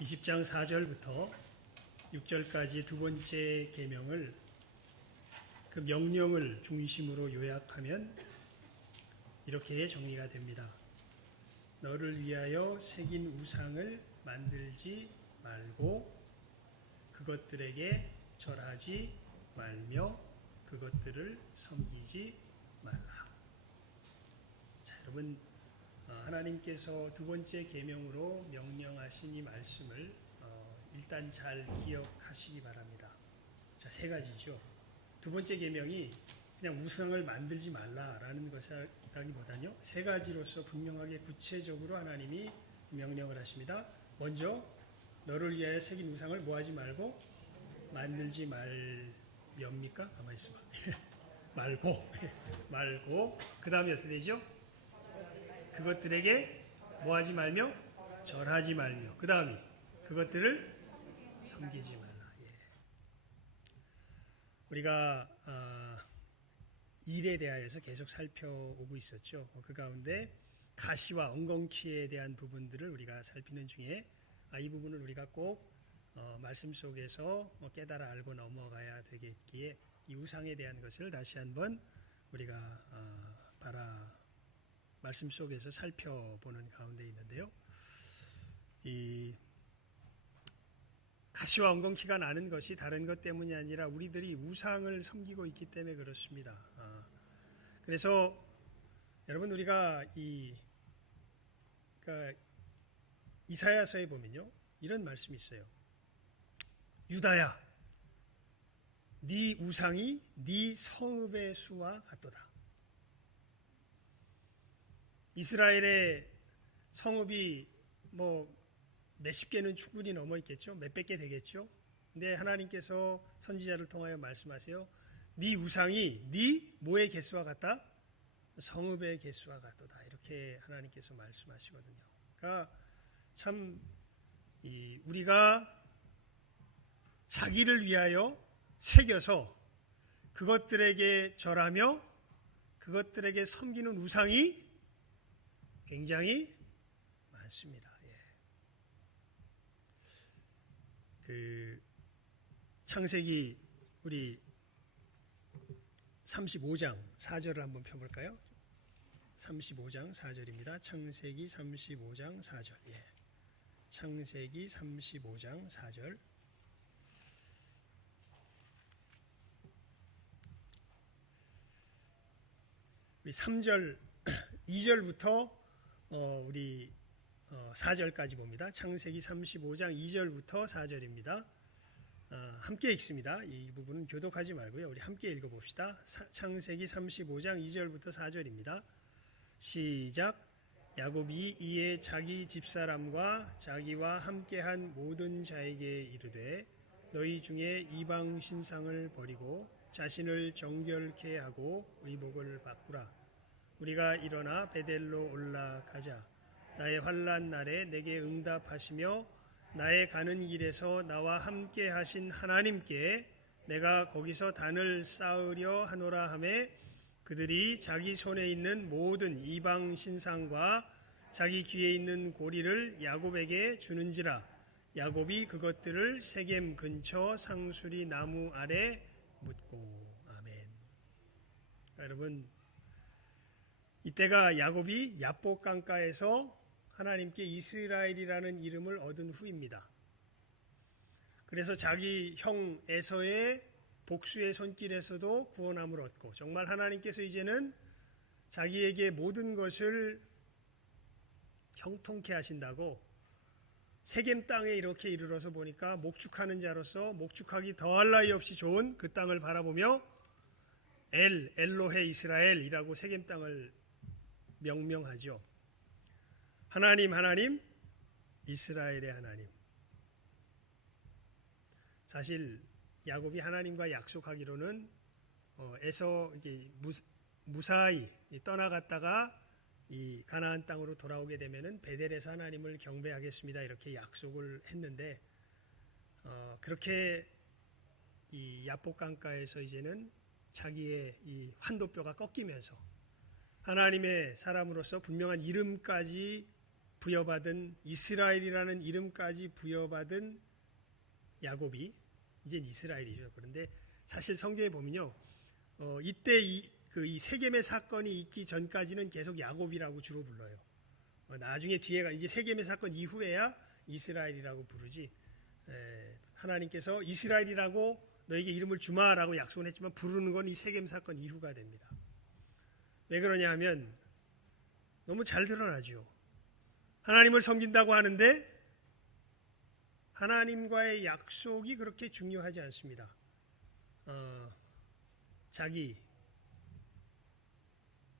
20장 4절부터 6절까지 두 번째 계명을 그 명령을 중심으로 요약하면 이렇게 정리가 됩니다. 너를 위하여 새긴 우상을 만들지 말고 그것들에게 절하지 말며 그것들을 섬기지 말라. 자, 여러분, 하나님께서 두 번째 계명으로 명령하신 이 말씀을 일단 잘 기억하시기 바랍니다. 자, 세 가지죠. 두 번째 계명이 그냥 우상을 만들지 말라라는 것이라기보다는요, 세 가지로서 분명하게 구체적으로 하나님이 명령을 하십니다. 먼저 너를 위하여 새긴 우상을 뭐하지 말고 만들지 말몇입니까? 가만히 있어봐. 말고 그 다음에 어떻게 되죠? 그것들에게 뭐하지 말며 절하지 말며 그 다음에 그것들을 섬기지 말라. 우리가 일에 대하여서 계속 살펴오고 있었죠. 그 가운데 가시와 엉겅퀴에 대한 부분들을 우리가 살피는 중에 이 부분을 우리가 꼭 말씀 속에서 깨달아 알고 넘어가야 되겠기에 이 우상에 대한 것을 다시 한번 우리가 말씀 속에서 살펴보는 가운데 있는데요. 이 가시와 엉겅퀴가 나는 것이 다른 것 때문이 아니라 우리들이 우상을 섬기고 있기 때문에 그렇습니다. 그래서 여러분 우리가 그러니까 이사야서에 보면요, 이런 말씀이 있어요. 유다야, 네 우상이 네 성읍의 수와 같도다. 이스라엘의 성읍이 몇십 개는 충분히 넘어 있겠죠. 몇백 개 되겠죠. 근데 하나님께서 선지자를 통하여 말씀하세요. 네 우상이 네 뭐의 개수와 같다? 성읍의 개수와 같도다. 이렇게 하나님께서 말씀하시거든요. 그러니까 참 우리가 자기를 위하여 새겨서 그것들에게 절하며 그것들에게 섬기는 우상이 굉장히 많습니다. 그 창세기 우리 35장 4절을 한번 펴볼까요? 35장 4절입니다. 창세기 35장 4절. 창세기 35장 4절. 우리 3절, 2절부터 우리 4절까지 봅니다. 창세기 35장 2절부터 4절입니다. 함께 읽습니다. 이 부분은 교독하지 말고요. 우리 함께 읽어봅시다. 창세기 35장 2절부터 4절입니다. 시작. 야곱이 이에 자기 집사람과 자기와 함께한 모든 자에게 이르되 너희 중에 이방 신상을 버리고 자신을 정결케 하고 의복을 바꾸라. 우리가 일어나 베델로 올라가자. 나의 환난 날에 내게 응답하시며 나의 가는 길에서 나와 함께 하신 하나님께 내가 거기서 단을 쌓으려 하노라 하매 그들이 자기 손에 있는 모든 이방 신상과 자기 귀에 있는 고리를 야곱에게 주는지라. 야곱이 그것들을 세겜 근처 상수리 나무 아래 묻고. 아멘. 여러분, 이때가 야곱이 야복 강가에서 하나님께 이스라엘이라는 이름을 얻은 후입니다. 그래서 자기 형 에서의 복수의 손길에서도 구원함을 얻고 정말 하나님께서 이제는 자기에게 모든 것을 형통케 하신다고 세겜 땅에 이렇게 이르러서 보니까 목축하는 자로서 목축하기 더할 나위 없이 좋은 그 땅을 바라보며 엘로헤 이스라엘이라고 세겜 땅을 명명하죠. 하나님, 이스라엘의 하나님. 사실 야곱이 하나님과 약속하기로는 에서 무사히 떠나갔다가 이 가나안 땅으로 돌아오게 되면은 베델에서 하나님을 경배하겠습니다. 이렇게 약속을 했는데 그렇게 이 야복 강가에서 이제는 자기의 이 환도뼈가 꺾이면서 하나님의 사람으로서 분명한 이름까지 부여받은 이스라엘이라는 이름까지 부여받은 야곱이 이젠 이스라엘이죠. 그런데 사실 성경에 보면요, 이때 이 세겜의 사건이 있기 전까지는 계속 야곱이라고 주로 불러요. 나중에 뒤에가 이제 세겜의 사건 이후에야 이스라엘이라고 부르지. 하나님께서 이스라엘이라고 너에게 이름을 주마라고 약속을 했지만 부르는 건 이 세겜 사건 이후가 됩니다. 왜 그러냐 하면 너무 잘 드러나죠. 하나님을 섬긴다고 하는데 하나님과의 약속이 그렇게 중요하지 않습니다. 자기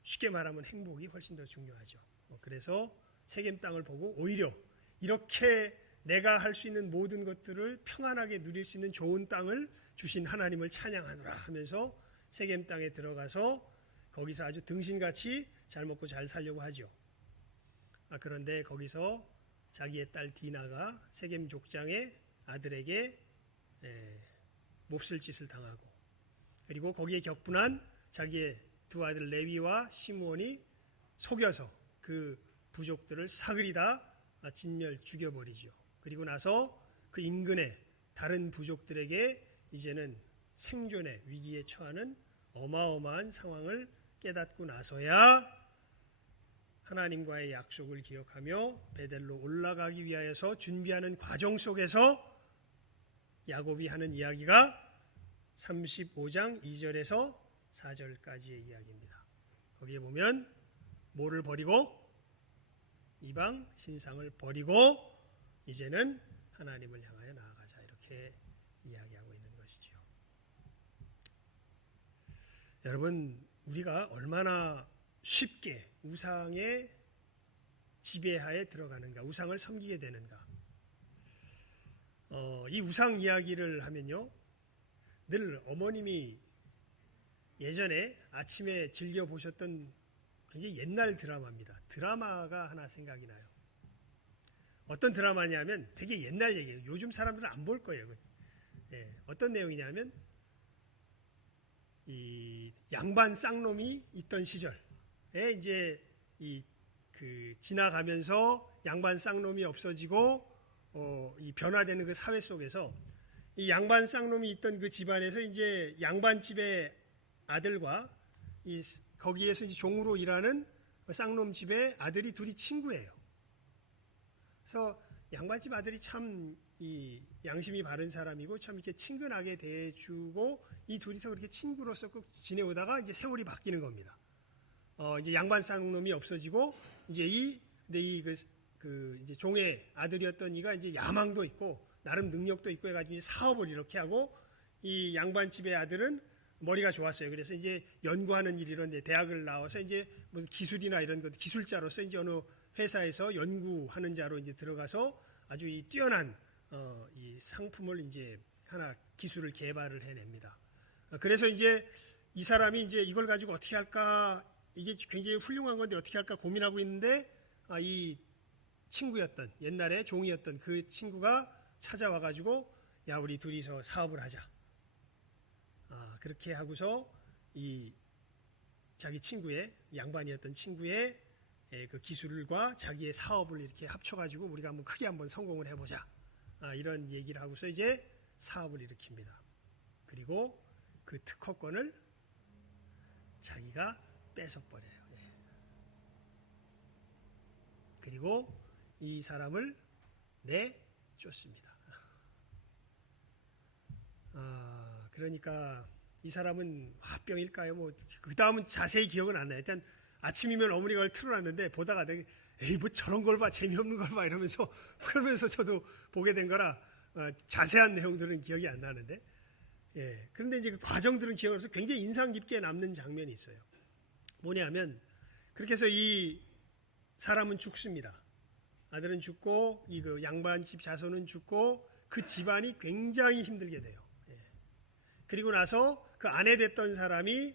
쉽게 말하면 행복이 훨씬 더 중요하죠. 그래서 세겜 땅을 보고 오히려 이렇게 내가 할 수 있는 모든 것들을 평안하게 누릴 수 있는 좋은 땅을 주신 하나님을 찬양하노라 하면서 세겜 땅에 들어가서 거기서 아주 등신같이 잘 먹고 잘 살려고 하죠. 그런데 거기서 자기의 딸 디나가 세겜 족장의 아들에게 몹쓸 짓을 당하고, 그리고 거기에 격분한 자기의 두 아들 레위와 시므온이 속여서 그 부족들을 사그리 다 진멸 죽여버리죠. 그리고 나서 그 인근의 다른 부족들에게 이제는 생존의 위기에 처하는 어마어마한 상황을 깨닫고 나서야 하나님과의 약속을 기억하며 베델로 올라가기 위하여서 준비하는 과정 속에서 야곱이 하는 이야기가 35장 2절에서 4절까지의 이야기입니다. 거기에 보면 뭐를 버리고? 이방 신상을 버리고 이제는 하나님을 향하여 나아가자, 이렇게 이야기하고 있는 것이죠. 여러분, 우리가 얼마나 쉽게 우상의 지배하에 들어가는가, 우상을 섬기게 되는가. 이 우상 이야기를 하면요, 늘 어머님이 예전에 아침에 즐겨 보셨던 굉장히 옛날 드라마입니다. 드라마가 하나 생각이 나요. 어떤 드라마냐면 되게 옛날 얘기예요. 요즘 사람들은 안 볼 거예요. 어떤 내용이냐면 이 양반 쌍놈이 있던 시절에 이제 지나가면서 양반 쌍놈이 없어지고 이 변화되는 그 사회 속에서 이 양반 쌍놈이 있던 그 집안에서 이제 양반 집의 아들과 거기에서 이제 종으로 일하는 쌍놈 집의 아들이 둘이 친구예요. 그래서 양반집 아들이 참 이 양심이 바른 사람이고 참 이렇게 친근하게 대해주고 이 둘이서 그렇게 친구로서 꼭 지내오다가 이제 세월이 바뀌는 겁니다. 이제 양반 쌍놈이 없어지고 이제 이제 종의 아들이었던 이가 이제 야망도 있고 나름 능력도 있고 해가지고 이제 사업을 이렇게 하고, 이 양반 집의 아들은 머리가 좋았어요. 그래서 이제 연구하는 일이로 이제 대학을 나와서 이제 무슨 기술이나 이런 것, 기술자로서 이제 어느 회사에서 연구하는 자로 이제 들어가서 아주 이 뛰어난 이 상품을 이제 하나 기술을 개발을 해냅니다. 그래서 이제 이 사람이 이제 이걸 가지고 어떻게 할까, 이게 굉장히 훌륭한 건데 어떻게 할까 고민하고 있는데 이 친구였던, 옛날에 종이었던 그 친구가 찾아와 가지고 야, 우리 둘이서 사업을 하자. 그렇게 하고서 이 자기 친구의, 양반이었던 친구의 그 기술과 자기의 사업을 이렇게 합쳐가지고 우리가 크게 한번 성공을 해보자. 이런 얘기를 하고서 이제 사업을 일으킵니다. 그리고 그 특허권을 자기가 뺏어버려요. 그리고 이 사람을 내쫓습니다. 그러니까 이 사람은 화병일까요? 그 다음은 자세히 기억은 안 나요. 일단 아침이면 어머니가 그걸 틀어놨는데 보다가 내가 저런 걸 봐, 재미없는 걸 봐 이러면서 그러면서 저도 보게 된 거라 자세한 내용들은 기억이 안 나는데, 그런데 이제 그 과정들은 기억나서 굉장히 인상 깊게 남는 장면이 있어요. 뭐냐면 그렇게 해서 이 사람은 죽습니다. 아들은 죽고 그 양반집 자손은 죽고 그 집안이 굉장히 힘들게 돼요. 그리고 나서 그 아내 됐던 사람이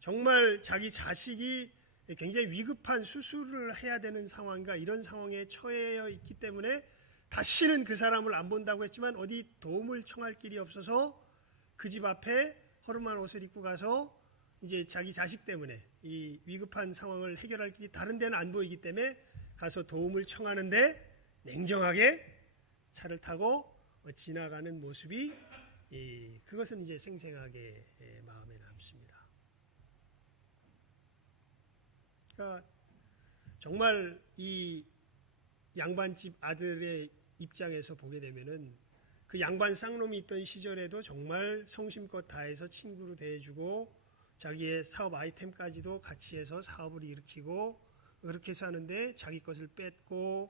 정말 자기 자식이 굉장히 위급한 수술을 해야 되는 상황과 이런 상황에 처해 있기 때문에 다시는 그 사람을 안 본다고 했지만 어디 도움을 청할 길이 없어서 그 집 앞에 허름한 옷을 입고 가서 이제 자기 자식 때문에 이 위급한 상황을 해결할 길이 다른 데는 안 보이기 때문에 가서 도움을 청하는데 냉정하게 차를 타고 지나가는 모습이 그것은 이제 생생하게 마음에 남습니다. 그러니까 정말 이 양반집 아들의 입장에서 보게 되면은 그 양반 쌍놈이 있던 시절에도 정말 성심껏 다해서 친구로 대해주고 자기의 사업 아이템까지도 같이 해서 사업을 일으키고 그렇게 사는데 자기 것을 뺏고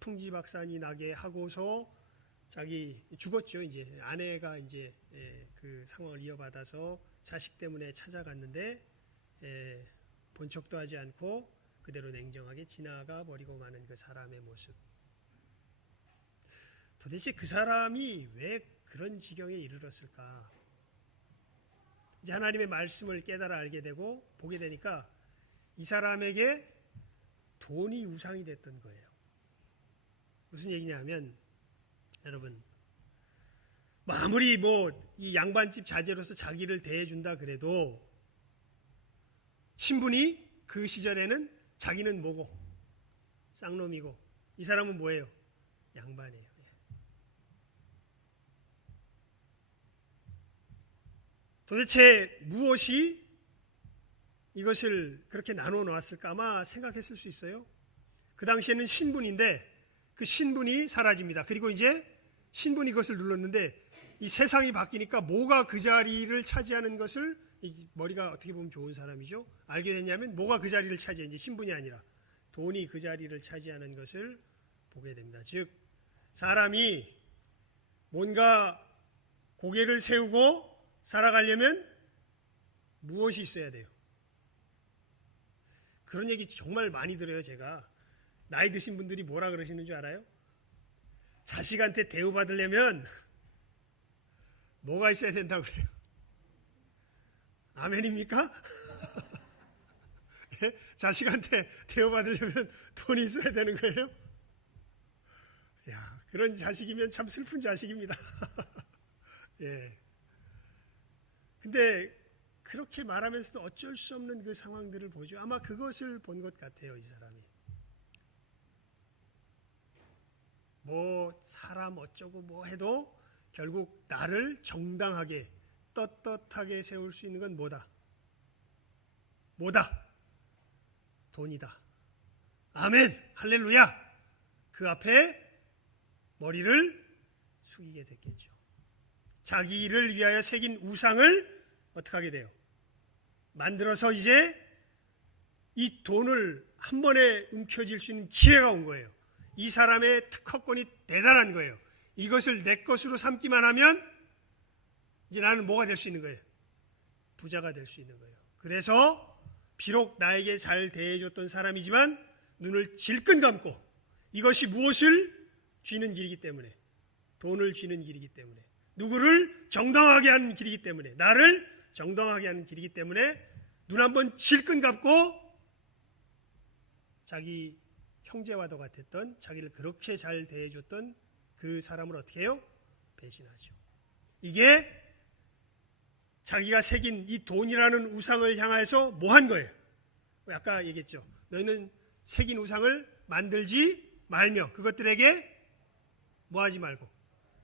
풍지박산이 나게 하고서 자기 죽었죠. 이제 아내가 이제 그 상황을 이어받아서 자식 때문에 찾아갔는데 본척도 하지 않고 그대로 냉정하게 지나가 버리고 마는 그 사람의 모습. 도대체 그 사람이 왜 그런 지경에 이르렀을까? 이제 하나님의 말씀을 깨달아 알게 되고 보게 되니까 이 사람에게 돈이 우상이 됐던 거예요. 무슨 얘기냐면 여러분 아무리 이 양반집 자제로서 자기를 대해준다 그래도 신분이 그 시절에는 자기는 뭐고 쌍놈이고 이 사람은 뭐예요? 양반이에요. 도대체 무엇이 이것을 그렇게 나누어 놓았을까? 아마 생각했을 수 있어요. 그 당시에는 신분인데 그 신분이 사라집니다. 그리고 이제 신분이 그것을 눌렀는데 이 세상이 바뀌니까 뭐가 그 자리를 차지하는 것을 머리가 어떻게 보면 좋은 사람이죠. 알게 됐냐면 뭐가 그 자리를 차지해 이제 신분이 아니라 돈이 그 자리를 차지하는 것을 보게 됩니다. 즉 사람이 뭔가 고개를 세우고 살아가려면 무엇이 있어야 돼요? 그런 얘기 정말 많이 들어요. 제가 나이 드신 분들이 뭐라 그러시는 줄 알아요? 자식한테 대우받으려면 뭐가 있어야 된다고 그래요? 아멘입니까? 자식한테 대우받으려면 돈이 있어야 되는 거예요? 야, 그런 자식이면 참 슬픈 자식입니다. 예. 근데 그렇게 말하면서도 어쩔 수 없는 그 상황들을 보죠. 아마 그것을 본 것 같아요, 이 사람이. 사람 어쩌고 해도 결국 나를 정당하게 떳떳하게 세울 수 있는 건 뭐다? 돈이다. 아멘, 할렐루야. 그 앞에 머리를 숙이게 됐겠죠. 자기를 위하여 새긴 우상을 어떻게 하게 돼요? 만들어서 이제 이 돈을 한 번에 움켜쥘 수 있는 기회가 온 거예요. 이 사람의 특허권이 대단한 거예요. 이것을 내 것으로 삼기만 하면 이제 나는 뭐가 될 수 있는 거예요? 부자가 될 수 있는 거예요. 그래서 비록 나에게 잘 대해줬던 사람이지만 눈을 질끈 감고 이것이 무엇을 쥐는 길이기 때문에 돈을 쥐는 길이기 때문에 누구를 정당하게 하는 길이기 때문에 나를 정당하게 하는 길이기 때문에 눈 한번 질끈 감고 자기 형제와도 같았던 자기를 그렇게 잘 대해줬던 그 사람을 어떻게 해요? 배신하죠. 이게 자기가 새긴 이 돈이라는 우상을 향해서 뭐 한 거예요? 아까 얘기했죠. 너희는 새긴 우상을 만들지 말며 그것들에게 뭐 하지 말고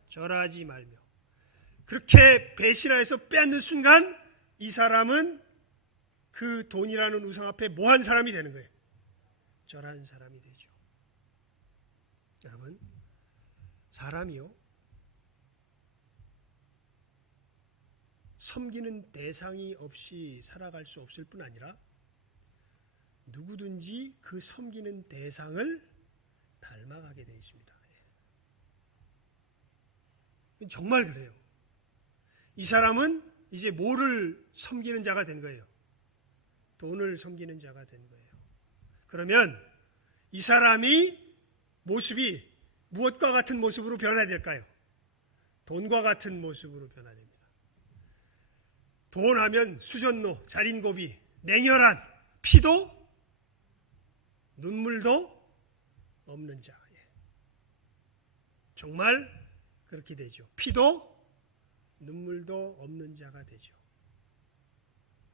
절하지 말며 그렇게 배신하여서 빼앗는 순간 이 사람은 그 돈이라는 우상 앞에 뭐 한 사람이 되는 거예요? 절한 사람이 되죠. 여러분, 사람이요 섬기는 대상이 없이 살아갈 수 없을 뿐 아니라 누구든지 그 섬기는 대상을 닮아가게 되어 있습니다. 정말 그래요. 이 사람은 이제 뭐를 섬기는 자가 된 거예요? 돈을 섬기는 자가 된 거예요. 그러면 이 사람이 모습이 무엇과 같은 모습으로 변화해야 될까요? 돈과 같은 모습으로 변화됩니다. 돈 하면 수전노, 자린고비, 냉혈한, 피도 눈물도 없는 자. 정말 그렇게 되죠. 피도 눈물도 없는 자가 되죠.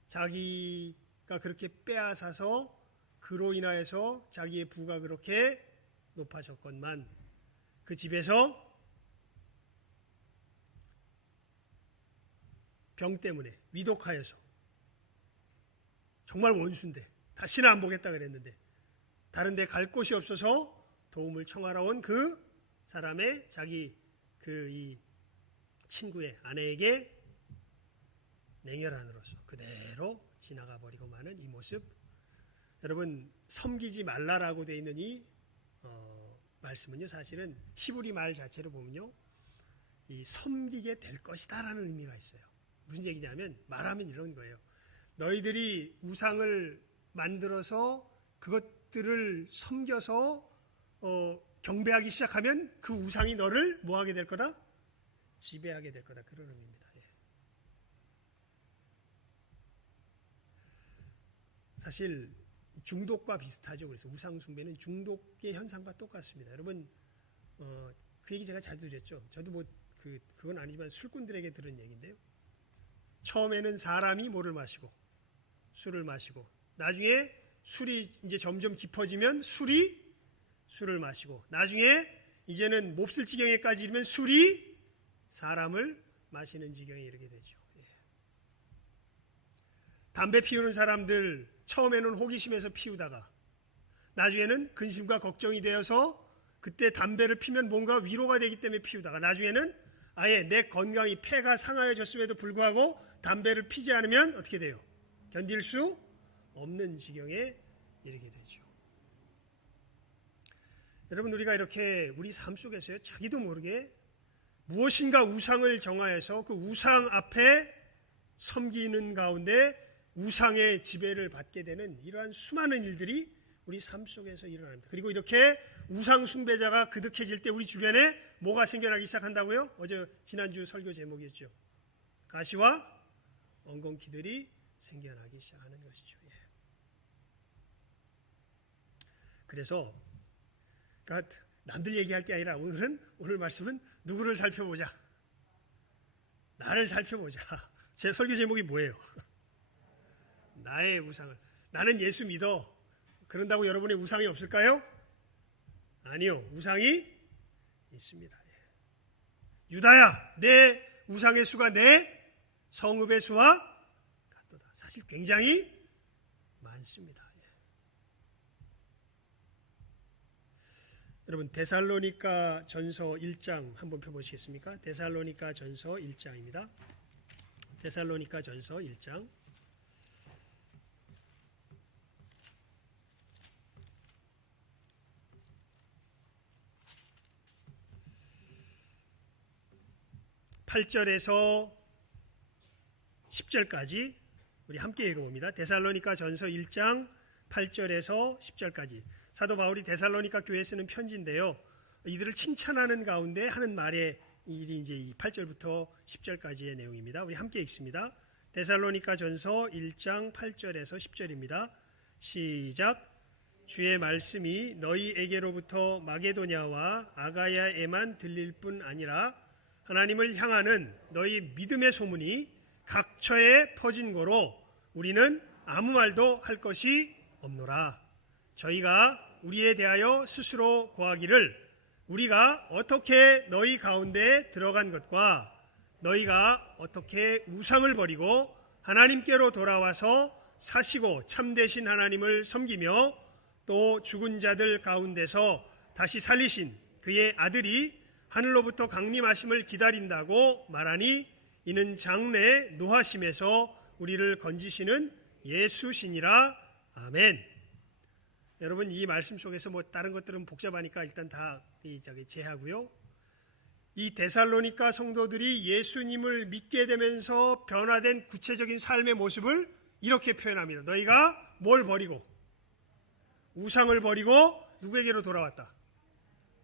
자기가 그렇게 빼앗아서 그로 인하여서 자기의 부가 그렇게 높아졌건만 그 집에서 병 때문에 위독하여서 정말 원수인데 다시는 안 보겠다 그랬는데 다른 데 갈 곳이 없어서 도움을 청하러 온 그 사람의 자기 이 친구의 아내에게 냉혈한으로서 그대로 지나가 버리고 마는 이 모습, 여러분 섬기지 말라라고 되어 있는 이 말씀은요 사실은 히브리 말 자체로 보면요 이 섬기게 될 것이다라는 의미가 있어요. 무슨 얘기냐면 말하면 이런 거예요. 너희들이 우상을 만들어서 그것들을 섬겨서 경배하기 시작하면 그 우상이 너를 뭐하게 될 거다? 지배하게 될 거다. 그런 의미입니다. 예. 사실 중독과 비슷하죠. 그래서 우상 숭배는 중독의 현상과 똑같습니다. 여러분 그 얘기 제가 자주 드렸죠. 저도 뭐 그건 아니지만 술꾼들에게 들은 얘기인데요. 처음에는 사람이 뭐를 마시고 술을 마시고 나중에 술이 이제 점점 깊어지면 술이 술을 마시고 나중에 이제는 몹쓸 지경에까지 이르면 술이 사람을 마시는 지경에 이르게 되죠. 예. 담배 피우는 사람들 처음에는 호기심에서 피우다가 나중에는 근심과 걱정이 되어서 그때 담배를 피면 뭔가 위로가 되기 때문에 피우다가 나중에는 아예 내 건강이 폐가 상하여졌음에도 불구하고 담배를 피지 않으면 어떻게 돼요? 견딜 수 없는 지경에 이르게 되죠. 여러분 우리가 이렇게 우리 삶 속에서요 자기도 모르게 무엇인가 우상을 정하여서 그 우상 앞에 섬기는 가운데 우상의 지배를 받게 되는 이러한 수많은 일들이 우리 삶 속에서 일어납니다. 그리고 이렇게 우상 숭배자가 그득해질 때 우리 주변에 뭐가 생겨나기 시작한다고요? 지난주 설교 제목이었죠. 가시와 엉겅퀴들이 생겨나기 시작하는 것이죠. 예. 그래서 그러니까 남들 얘기할 게 아니라 오늘 말씀은 누구를 살펴보자. 나를 살펴보자. 제 설교 제목이 뭐예요? 나의 우상을. 나는 예수 믿어. 그런다고 여러분의 우상이 없을까요? 아니요. 우상이 있습니다. 유다야, 내 우상의 수가 내 성읍의 수와 같도다. 사실 굉장히 많습니다. 여러분 데살로니가 전서 1장 한번 펴보시겠습니까? 데살로니가 전서 1장입니다. 데살로니가 전서 1장 8절에서 10절까지 우리 함께 읽어봅니다. 데살로니가 전서 1장 8절에서 10절까지 사도 바울이 데살로니가 교회에 쓰는 편지인데요. 이들을 칭찬하는 가운데 하는 말의 일이 이제 이 8절부터 10절까지의 내용입니다. 우리 함께 읽습니다. 데살로니가 전서 1장 8절에서 10절입니다. 시작. 주의 말씀이 너희에게로부터 마게도냐와 아가야에만 들릴 뿐 아니라 하나님을 향하는 너희 믿음의 소문이 각처에 퍼진 고로 우리는 아무 말도 할 것이 없노라. 저희가 우리에 대하여 스스로 고하기를 우리가 어떻게 너희 가운데 들어간 것과 너희가 어떻게 우상을 버리고 하나님께로 돌아와서 사시고 참되신 하나님을 섬기며 또 죽은 자들 가운데서 다시 살리신 그의 아들이 하늘로부터 강림하심을 기다린다고 말하니 이는 장래 노하심에서 우리를 건지시는 예수시니라. 아멘. 여러분 이 말씀 속에서 뭐 다른 것들은 복잡하니까 일단 다 제하고요. 이 데살로니가 성도들이 예수님을 믿게 되면서 변화된 구체적인 삶의 모습을 이렇게 표현합니다. 너희가 뭘 버리고 우상을 버리고 누구에게로 돌아왔다?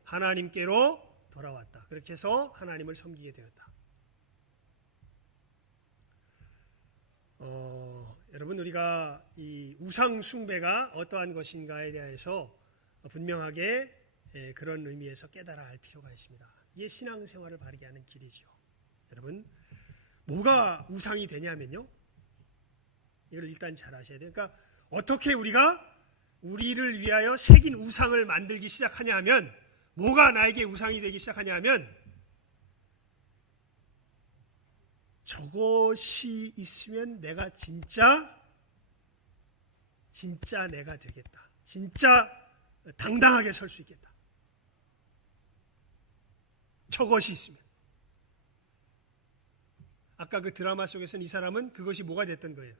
하나님께로 돌아왔다. 그렇게 해서 하나님을 섬기게 되었다. 여러분 우리가 이 우상 숭배가 어떠한 것인가에 대해서 분명하게 그런 의미에서 깨달아 알 필요가 있습니다. 이게 신앙생활을 바르게 하는 길이죠. 여러분 뭐가 우상이 되냐면요. 이걸 일단 잘 아셔야 돼요. 그러니까 어떻게 우리가 우리를 위하여 새긴 우상을 만들기 시작하냐 하면, 뭐가 나에게 우상이 되기 시작하냐 하면, 저것이 있으면 내가 진짜 내가 되겠다. 진짜 당당하게 설 수 있겠다. 저것이 있으면. 아까 그 드라마 속에서는 이 사람은 그것이 뭐가 됐던 거예요?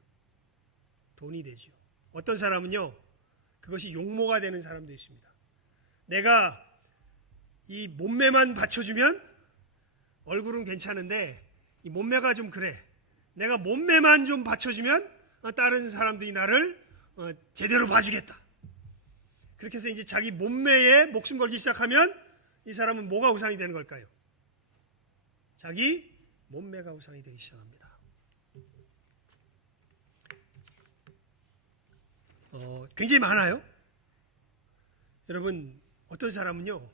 돈이 되죠. 어떤 사람은요, 그것이 용모가 되는 사람도 있습니다. 내가 이 몸매만 받쳐주면 얼굴은 괜찮은데 이 몸매가 좀 그래. 내가 몸매만 좀 받쳐주면 다른 사람들이 나를 제대로 봐주겠다. 그렇게 해서 이제 자기 몸매에 목숨 걸기 시작하면 이 사람은 뭐가 우상이 되는 걸까요? 자기 몸매가 우상이 되기 시작합니다. 굉장히 많아요. 여러분, 어떤 사람은요,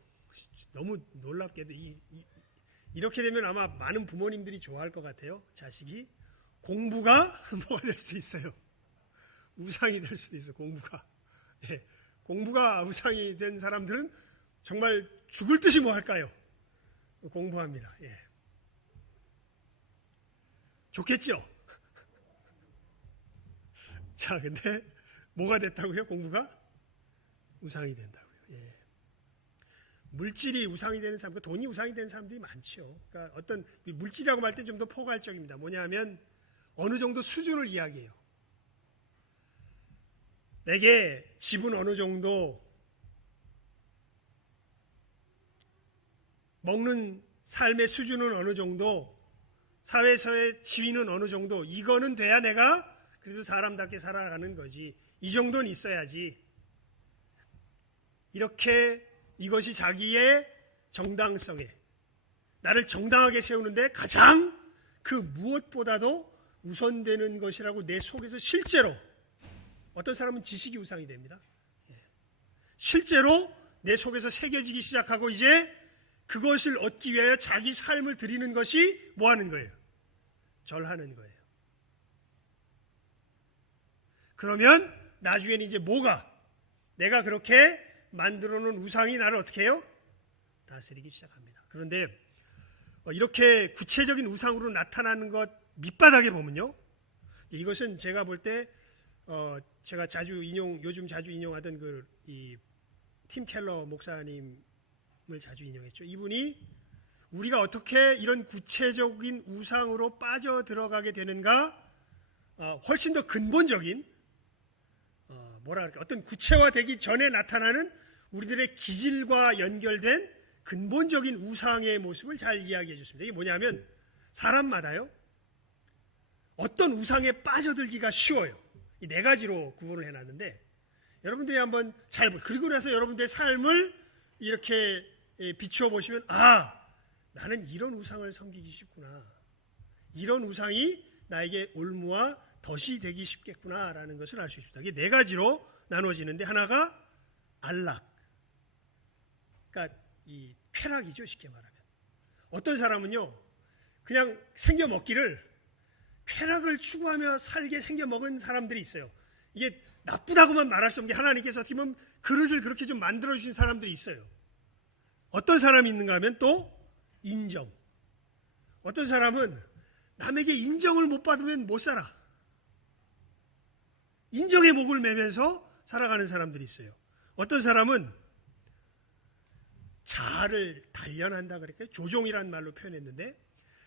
너무 놀랍게도 이렇게 되면 아마 많은 부모님들이 좋아할 것 같아요. 자식이 공부가 뭐가 될 수도 있어요. 우상이 될 수도 있어요. 공부가. 예, 공부가 우상이 된 사람들은 정말 죽을 듯이 뭐 할까요? 공부합니다. 예. 좋겠죠? 자, 근데 뭐가 됐다고요? 공부가 우상이 된다고요. 예. 물질이 우상이 되는 사람, 돈이 우상이 되는 사람들이 많죠. 그러니까 어떤 물질이라고 할 때 좀 더 포괄적입니다. 뭐냐면 어느 정도 수준을 이야기해요. 내게 집은 어느 정도, 먹는 삶의 수준은 어느 정도, 사회에서의 지위는 어느 정도, 이거는 돼야 내가 그래도 사람답게 살아가는 거지. 이 정도는 있어야지. 이렇게 이것이 자기의 정당성에, 나를 정당하게 세우는데 가장 그 무엇보다도 우선되는 것이라고 내 속에서 실제로, 어떤 사람은 지식이 우상이 됩니다. 실제로 내 속에서 새겨지기 시작하고 이제 그것을 얻기 위하여 자기 삶을 드리는 것이 뭐 하는 거예요? 절하는 거예요. 그러면 나중에는 이제 뭐가, 내가 그렇게 만들어 놓은 우상이 나를 어떻게 해요? 다스리기 시작합니다. 그런데 이렇게 구체적인 우상으로 나타나는 것 밑바닥에 보면요, 이것은 제가 볼 때 제가 요즘 자주 인용하던 팀 켈러 목사님을 자주 인용했죠. 이분이 우리가 어떻게 이런 구체적인 우상으로 빠져 들어가게 되는가, 훨씬 더 근본적인 어떤 구체화되기 전에 나타나는 우리들의 기질과 연결된 근본적인 우상의 모습을 잘 이야기해 줬습니다. 이게 뭐냐면 사람마다요, 어떤 우상에 빠져들기가 쉬워요. 이 네 가지로 구분을 해놨는데, 여러분들이 한번 그리고 나서 여러분들의 삶을 이렇게 비추어 보시면, 나는 이런 우상을 섬기기 쉽구나, 이런 우상이 나에게 올무와 덫이 되기 쉽겠구나라는 것을 알 수 있습니다. 이게 네 가지로 나누어지는데, 하나가 안락, 그러니까 이 쾌락이죠. 쉽게 말하면 어떤 사람은요, 그냥 생겨 먹기를 쾌락을 추구하며 살게 생겨 먹은 사람들이 있어요. 이게 나쁘다고만 말할 수 없는 게, 하나님께서 어떻게 보면 그릇을 그렇게 좀 만들어 주신 사람들이 있어요. 어떤 사람이 있는가 하면 또 인정. 어떤 사람은 남에게 인정을 못 받으면 못 살아. 인정의 목을 매면서 살아가는 사람들이 있어요. 어떤 사람은 자아를 단련한다 그럴까요? 조종이라는 말로 표현했는데,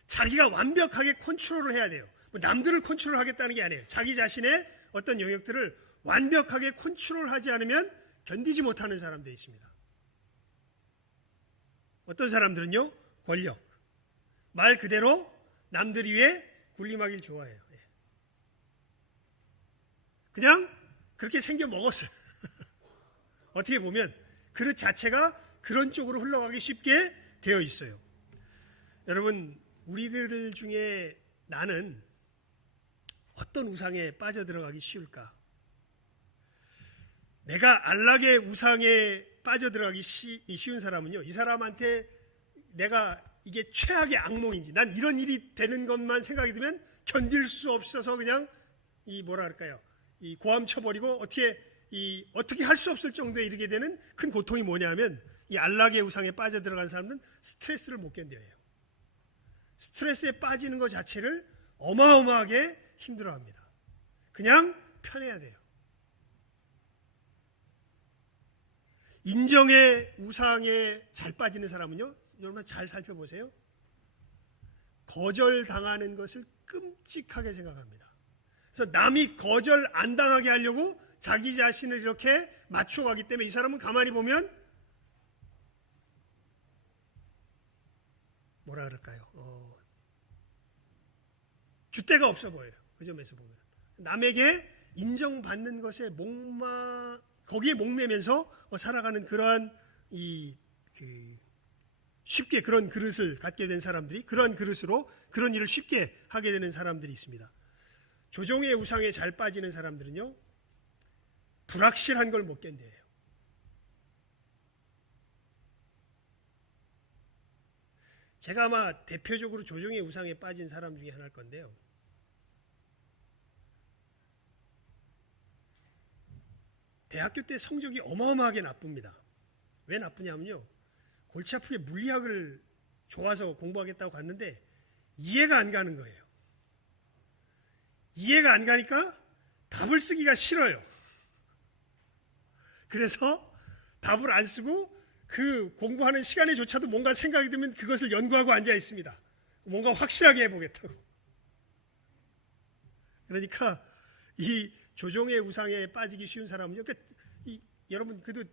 자기가 완벽하게 컨트롤을 해야 돼요. 남들을 컨트롤하겠다는 게 아니에요. 자기 자신의 어떤 영역들을 완벽하게 컨트롤하지 않으면 견디지 못하는 사람들이 있습니다. 어떤 사람들은요, 권력, 말 그대로 남들 위에 군림하길 좋아해요. 그냥 그렇게 생겨 먹었어요. 어떻게 보면 그릇 자체가 그런 쪽으로 흘러가기 쉽게 되어 있어요. 여러분, 우리들 중에 나는 어떤 우상에 빠져들어가기 쉬울까? 내가 안락의 우상에 빠져들어가기 쉬운 사람은요, 이 사람한테 내가 이게 최악의 악몽인지, 난 이런 일이 되는 것만 생각이 들면 견딜 수 없어서 그냥 이 고함 쳐버리고 어떻게 이 어떻게 할 수 없을 정도에 이르게 되는 큰 고통이 뭐냐면 이 안락의 우상에 빠져들어간 사람은 스트레스를 못 견뎌요. 스트레스에 빠지는 것 자체를 어마어마하게 힘들어합니다. 그냥 편해야 돼요. 인정의 우상에 잘 빠지는 사람은요, 여러분 잘 살펴보세요. 거절당하는 것을 끔찍하게 생각합니다. 그래서 남이 거절 안 당하게 하려고 자기 자신을 이렇게 맞춰가기 때문에 이 사람은 가만히 보면 뭐라 그럴까요? 줏대가 없어 보여요. 그 점에서 보면 남에게 인정받는 것에 거기에 목매면서 살아가는 그러한 쉽게 그런 그릇을 갖게 된 사람들이 그러한 그릇으로 그런 일을 쉽게 하게 되는 사람들이 있습니다. 조종의 우상에 잘 빠지는 사람들은요, 불확실한 걸 못 견뎌요. 제가 아마 대표적으로 조종의 우상에 빠진 사람 중에 하나일 건데요. 대학교 때 성적이 어마어마하게 나쁩니다. 왜 나쁘냐면요, 골치 아프게 물리학을 좋아서 공부하겠다고 갔는데 이해가 안 가는 거예요. 이해가 안 가니까 답을 쓰기가 싫어요. 그래서 답을 안 쓰고 그 공부하는 시간에조차도 뭔가 생각이 들면 그것을 연구하고 앉아 있습니다. 뭔가 확실하게 해보겠다고. 그러니까 이 조종의 우상에 빠지기 쉬운 사람은요, 그러니까 여러분 그래도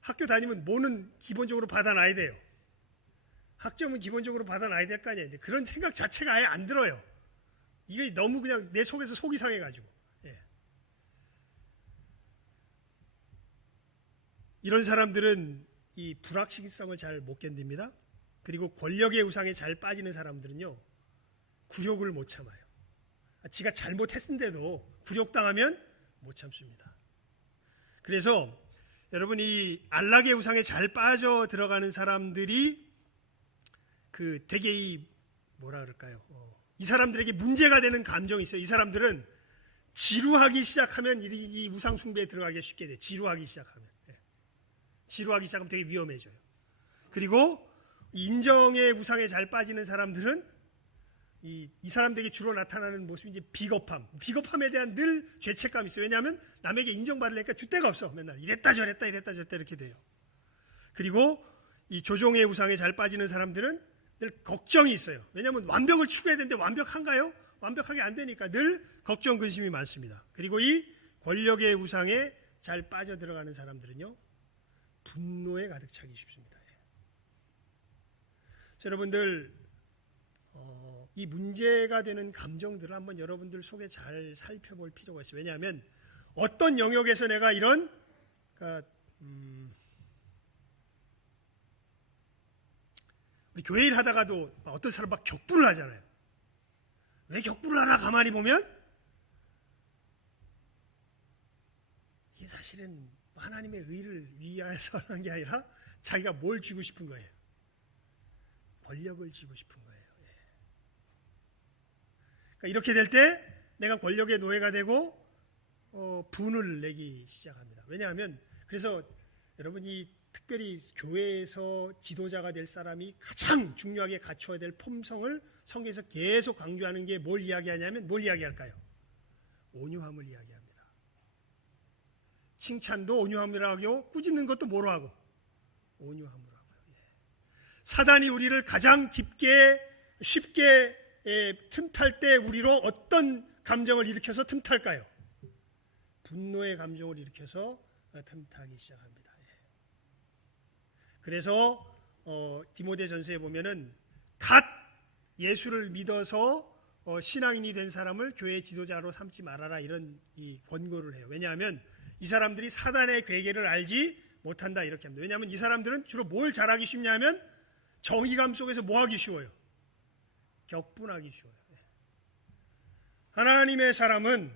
학교 다니면 뭐는 기본적으로 받아놔야 돼요. 학점은 기본적으로 받아놔야 될 거 아니에요. 그런 생각 자체가 아예 안 들어요. 이게 너무 그냥 내 속에서 속이 상해가지고. 예. 이런 사람들은 이 불확실성을 잘 못 견딥니다. 그리고 권력의 우상에 잘 빠지는 사람들은요, 굴욕을 못 참아요. 지가 잘못했는데도 굴욕당하면 못 참습니다. 그래서 여러분 이 안락의 우상에 잘 빠져 들어가는 사람들이 되게 뭐라 그럴까요? 이 사람들에게 문제가 되는 감정이 있어요. 이 사람들은 지루하기 시작하면 이 우상 숭배에 들어가기 쉽게 돼요. 지루하기 시작하면. 지루하기 시작하면 되게 위험해져요. 그리고 인정의 우상에 잘 빠지는 사람들은 이 사람들에게 주로 나타나는 모습이 이제 비겁함에 대한 늘 죄책감이 있어요. 왜냐하면 남에게 인정받으려니까 줏대가 없어. 맨날 이랬다 저랬다 이렇게 돼요. 그리고 이 조종의 우상에 잘 빠지는 사람들은 늘 걱정이 있어요. 왜냐하면 완벽을 추구해야 되는데 완벽한가요? 완벽하게 안 되니까 늘 걱정 근심이 많습니다. 그리고 이 권력의 우상에 잘 빠져들어가는 사람들은요, 분노에 가득 차기 쉽습니다. 여러분들 이 문제가 되는 감정들을 한번 여러분들 속에 잘 살펴볼 필요가 있어요. 왜냐하면 어떤 영역에서 내가 이런 우리 교회 일 하다가도 어떤 사람 막 격분을 하잖아요. 왜 격분을 하나 가만히 보면 이게 사실은 하나님의 의를 위하여서 하는 게 아니라 자기가 뭘 쥐고 싶은 거예요. 권력을 쥐고 싶은 거예요. 그러니까 이렇게 될 때 내가 권력의 노예가 되고 분을 내기 시작합니다. 왜냐하면 그래서 여러분이 특별히 교회에서 지도자가 될 사람이 가장 중요하게 갖춰야 될 품성을 성경에서 계속 강조하는 게 뭘 이야기하냐면 뭘 이야기할까요? 온유함을 이야기합니다. 칭찬도 온유함이라고 하고 꾸짖는 것도 뭐로 하고? 온유함으로 하고요. 사단이 우리를 가장 깊게 쉽게 틈탈 때 우리로 어떤 감정을 일으켜서 틈탈까요? 분노의 감정을 일으켜서 틈타기 시작합니다. 그래서 디모데전서에 보면은 갓 예수를 믿어서 신앙인이 된 사람을 교회 지도자로 삼지 말아라 이런 권고를 해요. 왜냐하면 이 사람들이 사단의 괴계를 알지 못한다 이렇게 합니다. 왜냐하면 이 사람들은 주로 뭘 잘하기 쉽냐면 정의감 속에서 뭐 하기 쉬워요? 격분하기 쉬워요. 하나님의 사람은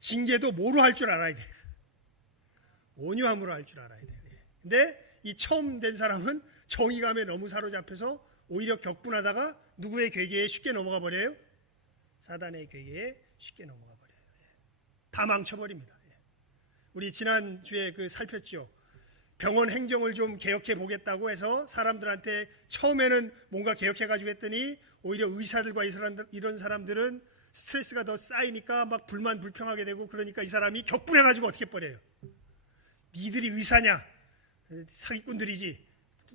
징계도 뭐로 할 줄 알아야 돼요? 온유함으로 할 줄 알아야 돼요. 근데 이 처음 된 사람은 정의감에 너무 사로잡혀서 오히려 격분하다가 누구의 괴계에 쉽게 넘어가 버려요? 사단의 괴계에 쉽게 넘어가 버려요. 다 망쳐버립니다. 우리 지난주에 살폈죠. 병원 행정을 좀 개혁해 보겠다고 해서 사람들한테 처음에는 뭔가 개혁해가지고 했더니 오히려 의사들과 이런 사람들은 스트레스가 더 쌓이니까 막 불만 불평하게 되고, 그러니까 이 사람이 격분해가지고 어떻게 버려요. 니들이 의사냐? 사기꾼들이지.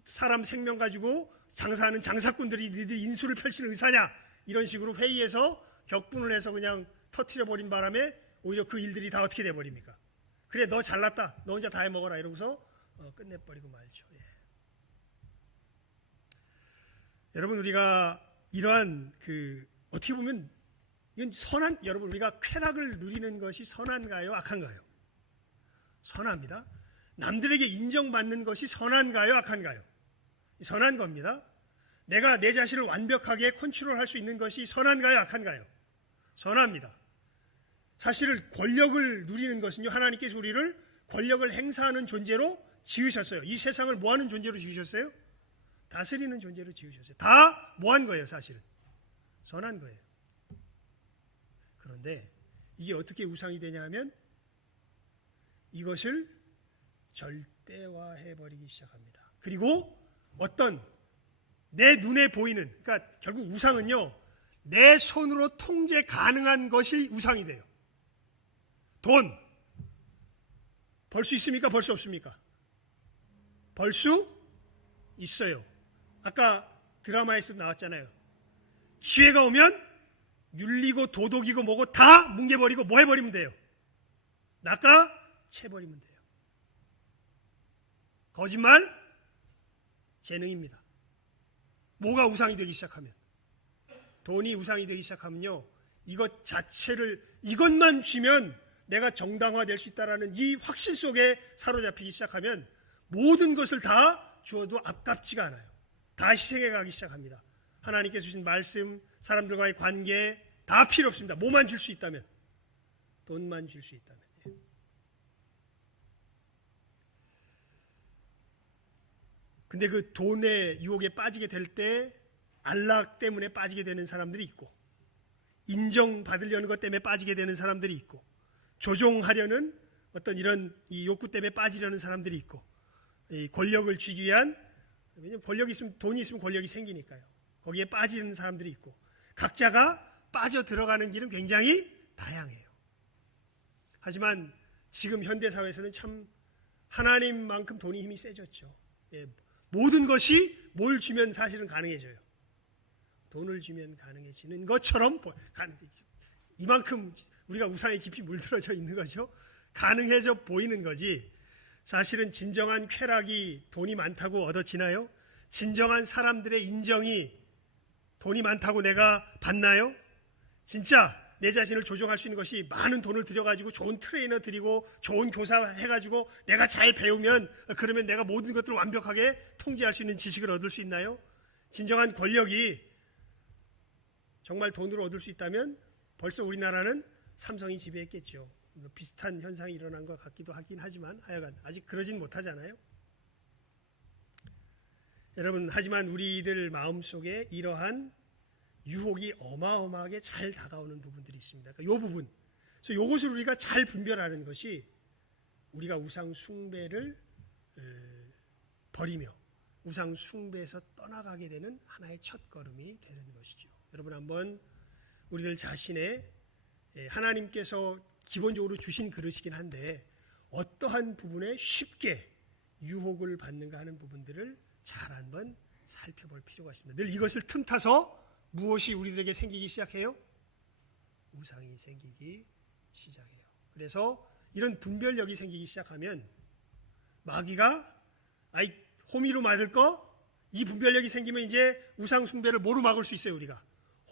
사람 생명 가지고 장사하는 장사꾼들이 니들이 인수를 펼치는 의사냐? 이런 식으로 회의에서 격분을 해서 그냥 터트려 버린 바람에 오히려 그 일들이 다 어떻게 돼버립니까? 그래, 너 잘났다, 너 혼자 다 해먹어라 이러고서 끝내버리고 말죠. 예. 여러분, 우리가 이러한 어떻게 보면 이건 여러분, 우리가 쾌락을 누리는 것이 선한가요, 악한가요? 선합니다. 남들에게 인정받는 것이 선한가요, 악한가요? 선한 겁니다. 내가 내 자신을 완벽하게 컨트롤할 수 있는 것이 선한가요, 악한가요? 선합니다. 사실 권력을 누리는 것은요, 하나님께서 우리를 권력을 행사하는 존재로 지으셨어요. 이 세상을 뭐하는 존재로 지으셨어요? 다스리는 존재로 지으셨어요. 다 뭐한 거예요, 사실은? 선한 거예요. 그런데 이게 어떻게 우상이 되냐 하면 이것을 절대화해버리기 시작합니다. 그리고 어떤 내 눈에 보이는, 그러니까 결국 우상은요, 내 손으로 통제 가능한 것이 우상이 돼요. 돈 벌 수 있습니까? 벌 수 없습니까? 벌 수 있어요. 아까 드라마에서 나왔잖아요. 기회가 오면 윤리고 도덕이고 뭐고 다 뭉개버리고 뭐 해버리면 돼요? 낚아채버리면 돼요. 거짓말, 재능입니다. 뭐가 우상이 되기 시작하면, 돈이 우상이 되기 시작하면요, 이것 자체를, 이것만 쥐면 내가 정당화될 수 있다라는 이 확신 속에 사로잡히기 시작하면 모든 것을 다 주어도 아깝지가 않아요. 다 희생해 가기 시작합니다. 하나님께서 주신 말씀, 사람들과의 관계 다 필요 없습니다. 뭐만 줄 수 있다면, 돈만 줄 수 있다면. 근데 그 돈의 유혹에 빠지게 될 때 안락 때문에 빠지게 되는 사람들이 있고, 인정받으려는 것 때문에 빠지게 되는 사람들이 있고, 조종하려는 어떤 이런 이 욕구 때문에 빠지려는 사람들이 있고, 이 권력을 쥐기 위한, 왜냐면 권력이 있으면, 돈이 있으면 권력이 생기니까요. 거기에 빠지는 사람들이 있고, 각자가 빠져 들어가는 길은 굉장히 다양해요. 하지만 지금 현대사회에서는 참 하나님만큼 돈이 힘이 세졌죠. 예, 모든 것이 뭘 주면 사실은 가능해져요. 돈을 주면 가능해지는 것처럼 이만큼 우리가 우상에 깊이 물들어져 있는 거죠. 가능해져 보이는 거지. 사실은 진정한 쾌락이 돈이 많다고 얻어지나요? 진정한 사람들의 인정이 돈이 많다고 내가 받나요? 진짜 내 자신을 조종할 수 있는 것이 많은 돈을 들여가지고 좋은 트레이너 드리고 좋은 교사 해가지고 내가 잘 배우면, 그러면 내가 모든 것들을 완벽하게 통제할 수 있는 지식을 얻을 수 있나요? 진정한 권력이 정말 돈으로 얻을 수 있다면 벌써 우리나라는 삼성이 지배했겠죠. 비슷한 현상이 일어난 것 같기도 하긴 하지만 하여간 아직 그러진 못하잖아요. 여러분, 하지만 우리들 마음속에 이러한 유혹이 어마어마하게 잘 다가오는 부분들이 있습니다. 그러니까 이 부분, 그래서 이것을 우리가 잘 분별하는 것이 우리가 우상 숭배를 버리며 우상 숭배에서 떠나가게 되는 하나의 첫걸음이 되는 것이죠. 여러분, 한번 우리들 자신의, 하나님께서 기본적으로 주신 그릇이긴 한데 어떠한 부분에 쉽게 유혹을 받는가 하는 부분들을 잘 한번 살펴볼 필요가 있습니다. 늘 이것을 틈타서 무엇이 우리들에게 생기기 시작해요? 우상이 생기기 시작해요. 그래서 이런 분별력이 생기기 시작하면 마귀가 호미로 막을 거, 이 분별력이 생기면 이제 우상 숭배를 뭐로 막을 수 있어요? 우리가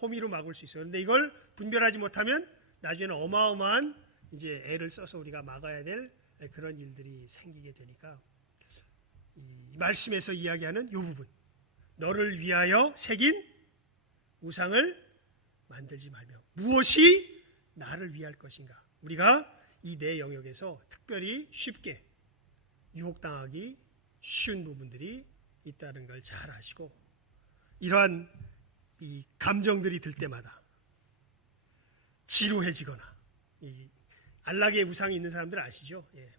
호미로 막을 수 있어요. 그런데 이걸 분별하지 못하면 나중에는 어마어마한 이제 애를 써서 우리가 막아야 될 그런 일들이 생기게 되니까, 이 말씀에서 이야기하는 이 부분, 너를 위하여 새긴 우상을 만들지 말며 무엇이 나를 위할 것인가. 우리가 이 내 영역에서 특별히 쉽게 유혹당하기 쉬운 부분들이 있다는 걸 잘 아시고, 이러한 이 감정들이 들 때마다 지루해지거나, 이 안락의 우상이 있는 사람들 아시죠? 예.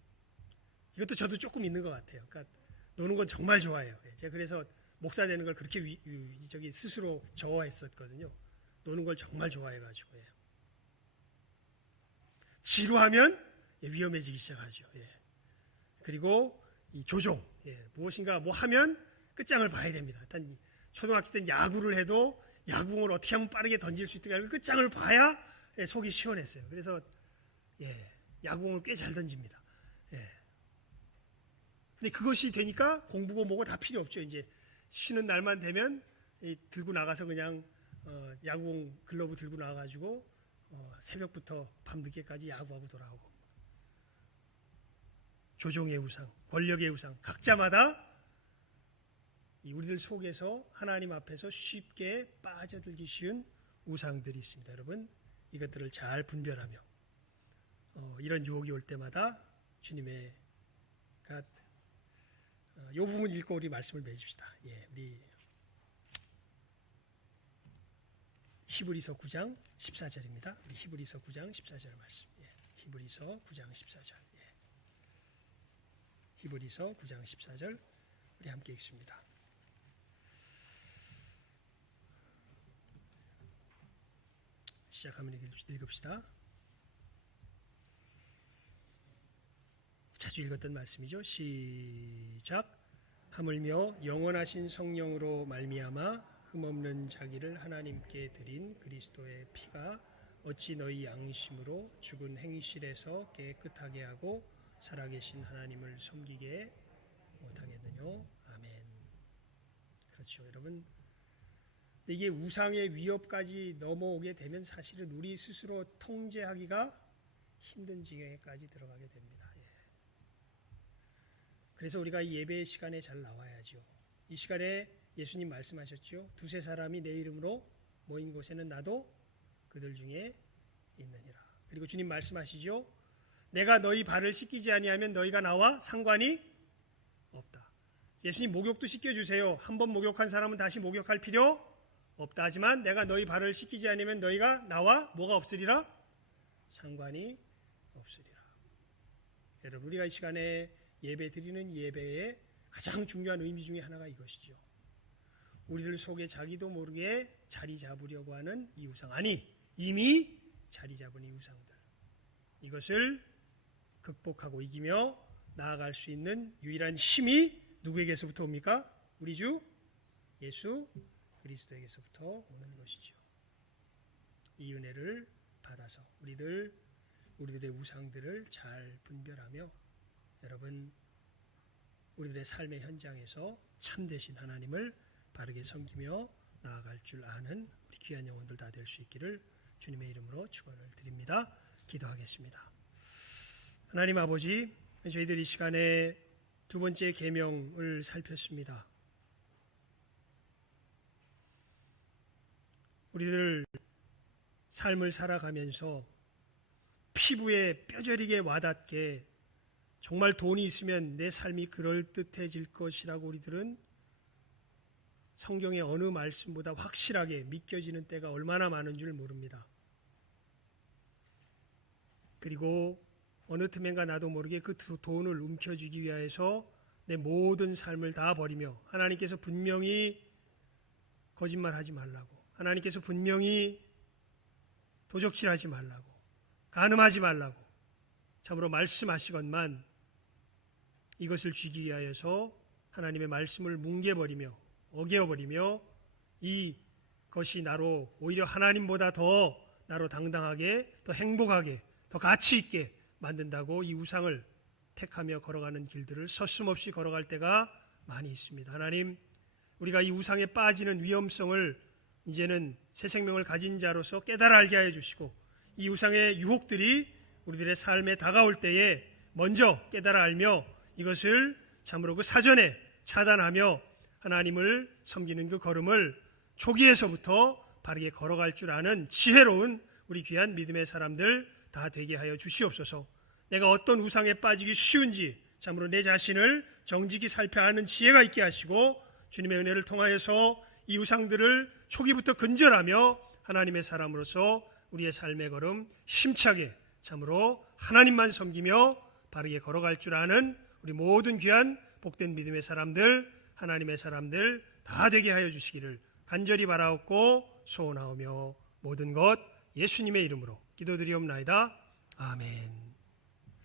이것도 저도 조금 있는 것 같아요. 그러니까 노는 건 정말 좋아해요. 제가 그래서 목사 되는 걸 그렇게 스스로 저하했었거든요. 노는 걸 정말 좋아해가지고. 지루하면 위험해지기 시작하죠. 그리고 이 조종, 무엇인가 뭐 하면 끝장을 봐야 됩니다. 일단 초등학교 때는 야구를 해도 야구공을 어떻게 하면 빠르게 던질 수 있을까 끝장을 봐야 속이 시원했어요. 그래서 야구공을 꽤 잘 던집니다. 근데 그것이 되니까 공부고 뭐고 다 필요 없죠. 이제 쉬는 날만 되면 들고 나가서 그냥 야구공 글러브 들고 나가가지고 새벽부터 밤늦게까지 야구하고 돌아오고. 조종의 우상, 권력의 우상, 각자마다 우리들 속에서 하나님 앞에서 쉽게 빠져들기 쉬운 우상들이 있습니다. 여러분, 이것들을 잘 분별하며 이런 유혹이 올 때마다 주님의 이 부분 읽고 우리 말씀을 맺읍시다. 우리 히브리서 9장 14절입니다. 우리 히브리서 9장 14절 말씀. 히브리서 9장 14절. 히브리서 9장 14절 우리 함께 읽습니다. 시작하면 읽읍시다. 자주 읽었던 말씀이죠. 시작. 하물며 영원하신 성령으로 말미암아 흠없는 자기를 하나님께 드린 그리스도의 피가 어찌 너희 양심으로 죽은 행실에서 깨끗하게 하고 살아계신 하나님을 섬기게 못하겠느냐. 아멘. 그렇죠, 여러분. 이게 우상의 위협까지 넘어오게 되면 사실은 우리 스스로 통제하기가 힘든 지경에까지 들어가게 됩니다. 그래서 우리가 이 예배 시간에 잘 나와야죠. 이 시간에 예수님 말씀하셨죠. 두세 사람이 내 이름으로 모인 곳에는 나도 그들 중에 있느니라. 그리고 주님 말씀하시죠. 내가 너희 발을 씻기지 아니하면 너희가 나와 상관이 없다. 예수님 목욕도 씻겨주세요. 한번 목욕한 사람은 다시 목욕할 필요 없다. 하지만 내가 너희 발을 씻기지 아니하면 너희가 나와 뭐가 없으리라? 상관이 없으리라. 여러분, 우리가 이 시간에 예배 드리는 예배의 가장 중요한 의미 중에 하나가 이것이죠. 우리들 속에 자기도 모르게 자리 잡으려고 하는 이 우상, 아니 이미 자리 잡은 이 우상들, 이것을 극복하고 이기며 나아갈 수 있는 유일한 힘이 누구에게서부터 옵니까? 우리 주 예수 그리스도에게서부터 오는 것이죠. 이 은혜를 받아서 우리들의 우상들을 잘 분별하며 여러분, 우리들의 삶의 현장에서 참되신 하나님을 바르게 섬기며 나아갈 줄 아는 우리 귀한 영혼들 다 될 수 있기를 주님의 이름으로 축원을 드립니다. 기도하겠습니다. 하나님 아버지, 저희들이 이 시간에 두 번째 계명을 살폈습니다. 우리들 삶을 살아가면서 피부에 뼈저리게 와닿게 정말 돈이 있으면 내 삶이 그럴듯해질 것이라고 우리들은 성경의 어느 말씀보다 확실하게 믿겨지는 때가 얼마나 많은 줄 모릅니다. 그리고 어느 틈엔가 나도 모르게 그 돈을 움켜쥐기 위해서 내 모든 삶을 다 버리며 하나님께서 분명히 거짓말하지 말라고, 하나님께서 분명히 도적질하지 말라고, 간음하지 말라고 참으로 말씀하시건만 이것을 쥐기 위하여서 하나님의 말씀을 뭉개버리며 어겨버리며 이것이 나로 오히려 하나님보다 더 나로 당당하게, 더 행복하게, 더 가치 있게 만든다고 이 우상을 택하며 걸어가는 길들을 서슴없이 걸어갈 때가 많이 있습니다. 하나님, 우리가 이 우상에 빠지는 위험성을 이제는 새 생명을 가진 자로서 깨달아 알게 하여 주시고, 이 우상의 유혹들이 우리들의 삶에 다가올 때에 먼저 깨달아 알며 이것을 참으로 그 사전에 차단하며 하나님을 섬기는 그 걸음을 초기에서부터 바르게 걸어갈 줄 아는 지혜로운 우리 귀한 믿음의 사람들 다 되게 하여 주시옵소서. 내가 어떤 우상에 빠지기 쉬운지 참으로 내 자신을 정직히 살펴 아는 지혜가 있게 하시고, 주님의 은혜를 통하여서 이 우상들을 초기부터 근절하며 하나님의 사람으로서 우리의 삶의 걸음 힘차게 참으로 하나님만 섬기며 바르게 걸어갈 줄 아는 우리 모든 귀한 복된 믿음의 사람들, 하나님의 사람들 다 되게 하여 주시기를 간절히 바라옵고 소원하오며 모든 것 예수님의 이름으로 기도드리옵나이다. 아멘.